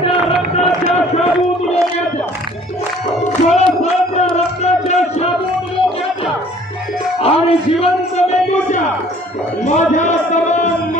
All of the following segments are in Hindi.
स्वतःच्या रक्ताच्या शाबूत लोकांच्या स्वतःच्या रक्ताच्या शाबूत लोकांच्या आणि जिवंत मेंदूच्या माझ्या तमाम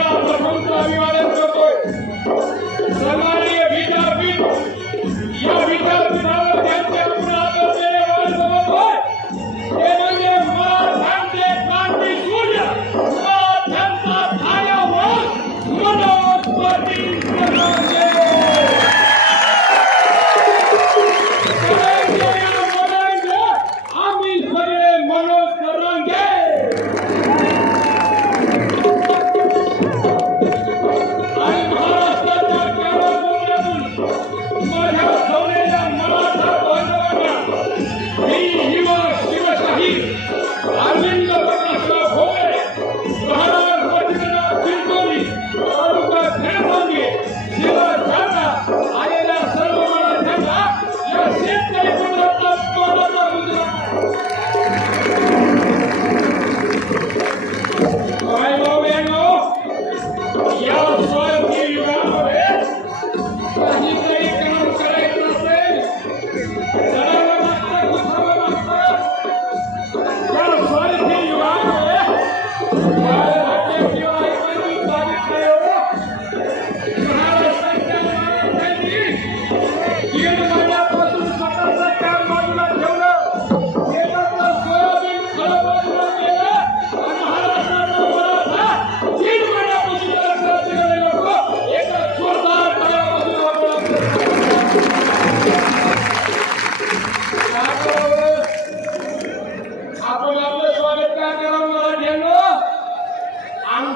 कार्याला प्रथमतः अभिवादन करतोय. सन्माननीय विद्यापीठ या विद्यापीठावर त्यांच्या मुलात असलेले वारसवत ते म्हणजे मराठ्यांचे क्रांती सूर्य. मराठ्यांचा छायावर मनोज पाटील. जरांगे. जरांगे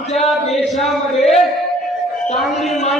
आमच्या देशामध्ये चांगली माणसं